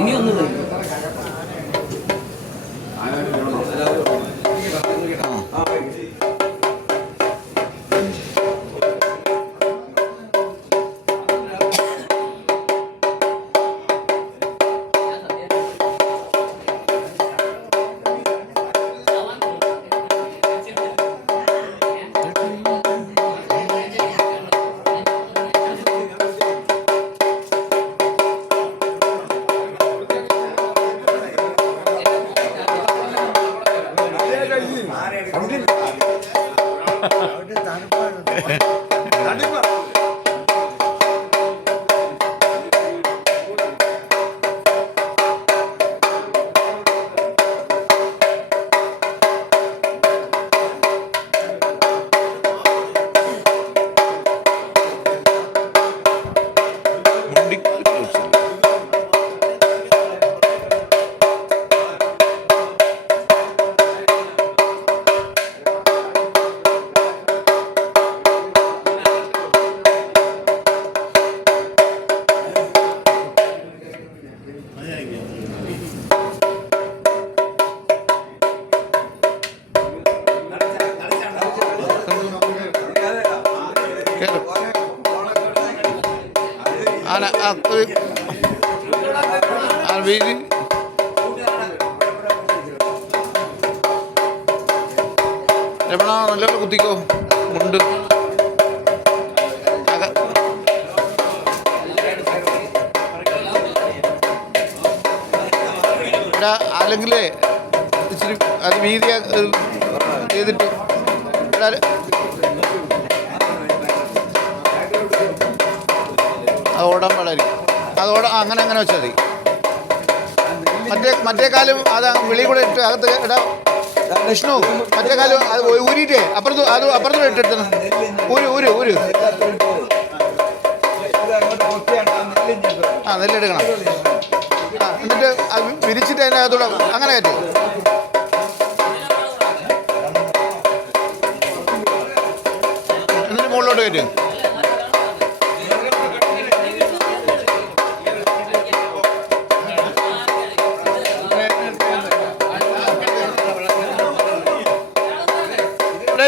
ഇനിയൊന്നും രമണ നല്ലോണം കുത്തിക്കോ മുണ്ട് അല്ലെങ്കിൽ ഇച്ചിരി അത് വീതിയാ ചെയ്തിട്ട് അത് ഓടാൻ പാടായിരിക്കും. അതോടെ അങ്ങനെ അങ്ങനെ വെച്ചാൽ മതി. മറ്റേ കാലം അത് വെളി കൂടെ ഇട്ട് അകത്ത് ഇടാ വിഷ്ണു. മറ്റേ കാലം അത് ഊരിയിട്ടേ അപ്പുറത്ത് ഇട്ടെടുത്തണം. ഊര് നെല്ലെടുക്കണം. എന്നിട്ട് അത് വിരിച്ചിട്ട് അതിൻ്റെ അകത്തൂടെ അങ്ങനെ കയറ്റി. എന്നിട്ട് മുകളിലോട്ട് കയറ്റും.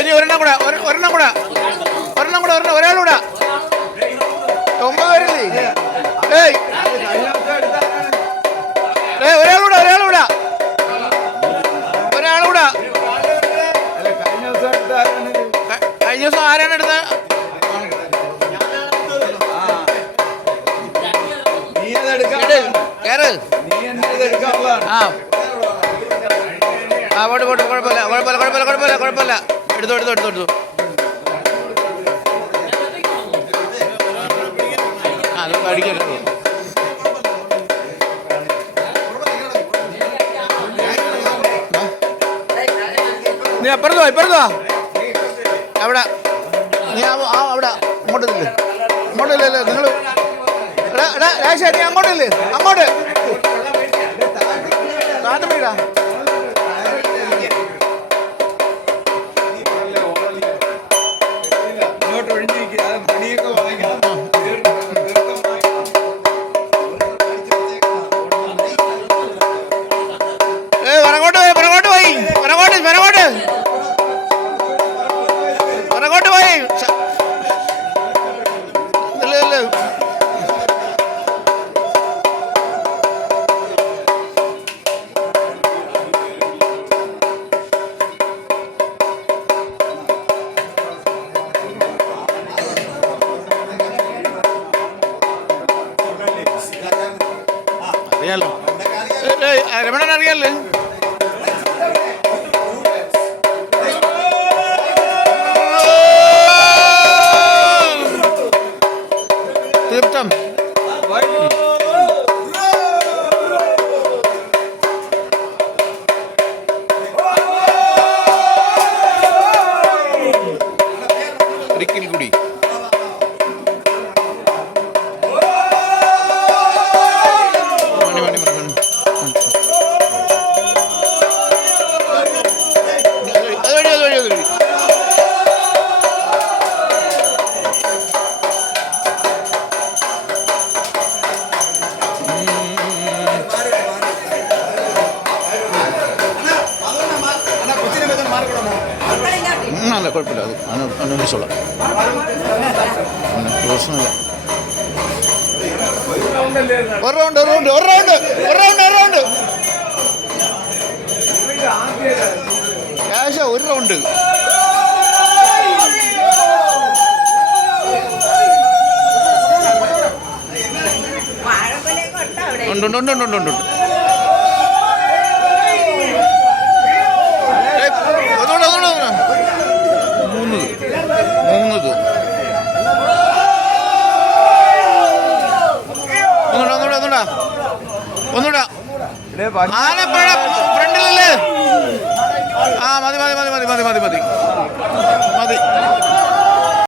ഇനി ഒരെണ്ണം കൂടെ ഒരാളൂടെ 9 പേരില്ലേ? ഒരാളൂടെ കഴിഞ്ഞ ദിവസം ആരാണ് എടുത്തത്? പോട്ടെ കുഴപ്പമില്ല. എടുത്തോ. അത് അടിക്കല്ലോ. നീ അപ്പുറത്തോ അവിടെ നീ അവിടെ അങ്ങോട്ടില്ലേ നിങ്ങൾ നീ അങ്ങോട്ടില്ലേ താത്ത വീടാ. അറിയാലോ രമണൻ അറിയാലേ. തീർത്ഥം ഒരിക്കൽ കൂടി കുഴപ്പമില്ല, അത് അന്വേഷിച്ചോളാം, പ്രശ്നമില്ല. ഒരു റൗണ്ട് ക്യാഷ, ഒരു റൗണ്ട്. ഉണ്ട്. ഒന്നുകൂടാ ആലപ്പുഴ ഫ്രണ്ടിലല്ലേ? ആ മതി.